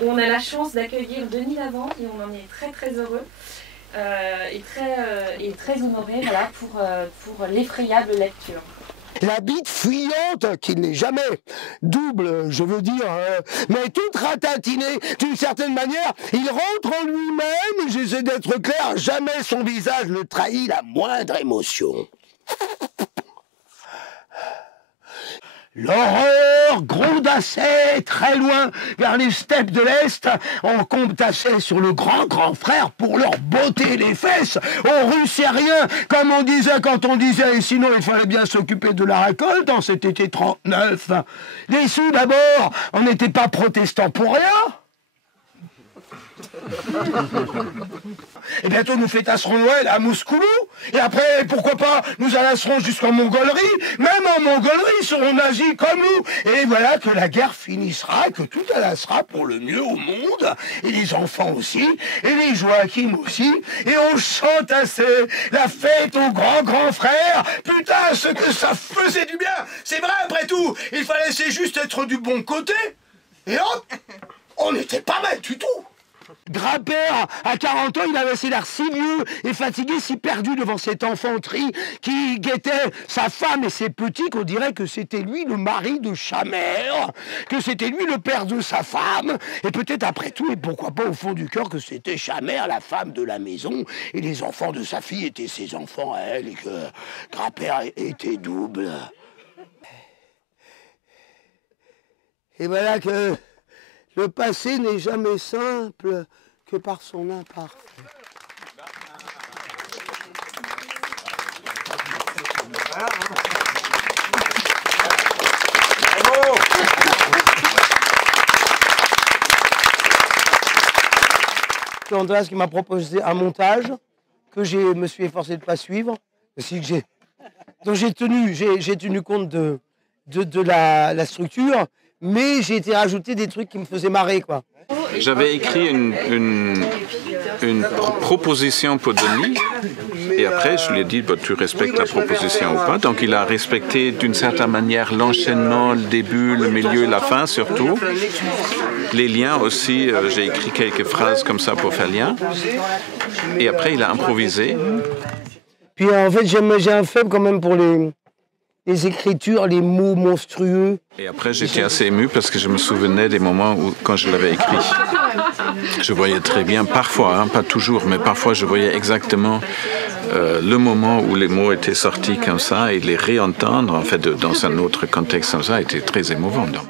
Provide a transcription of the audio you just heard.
où on a la chance d'accueillir Denis Lavande et on en est très très heureux et très honoré voilà, pour l'effrayable lecture. La bite fuyante, qui n'est jamais double, je veux dire, mais toute ratatinée, d'une certaine manière, il rentre en lui-même, j'essaie d'être clair, jamais son visage ne trahit la moindre émotion. L'horreur grondassait très loin vers les steppes de l'Est. On comptassait sur le grand frère pour leur botter les fesses. On russait rien, comme on disait quand on disait, et sinon il fallait bien s'occuper de la récolte en cet été 39. Les sous d'abord, on n'était pas protestants pour rien. Et bientôt nous fêtasserons Noël à Moscou. Et après, pourquoi pas, nous allasserons jusqu'en Mongolerie. Même en Mongolerie seront nazis comme nous. Et voilà que la guerre finissera, que tout allassera pour le mieux au monde. Et les enfants aussi. Et les Joachim aussi. Et on chante assez la fête au grand frère. Putain, ce que ça faisait du bien. C'est vrai après tout. Il fallait juste être du bon côté. Et hop, on n'était pas mal du tout. Grand-père, à 40 ans, il avait l'air si vieux et fatigué, si perdu devant cette enfanterie qui guettait sa femme et ses petits qu'on dirait que c'était lui le mari de sa mère, que c'était lui le père de sa femme, et peut-être après tout, et pourquoi pas au fond du cœur, que c'était sa mère, la femme de la maison, et les enfants de sa fille étaient ses enfants à elle, et que grand-père était double. Et voilà que le passé n'est jamais simple que par son imparfait. Bravo. C'est Andreas qui m'a proposé un montage que je me suis efforcé de ne pas suivre, dont j'ai tenu compte de la structure, mais j'ai été rajouter des trucs qui me faisaient marrer, quoi. J'avais écrit une proposition pour Denis, et après je lui ai dit, bah, tu respectes la proposition ou pas. Donc il a respecté d'une certaine manière l'enchaînement, le début, le milieu, la fin surtout. Les liens aussi, j'ai écrit quelques phrases comme ça pour faire lien. Et après il a improvisé. Puis en fait j'ai un faible quand même pour les écritures, les mots monstrueux. Et après, j'étais assez ému parce que je me souvenais des moments où, quand je l'avais écrit, je voyais très bien, parfois, hein, pas toujours, mais parfois je voyais exactement le moment où les mots étaient sortis comme ça, et les réentendre, en fait, dans un autre contexte comme ça, était très émouvant. Donc.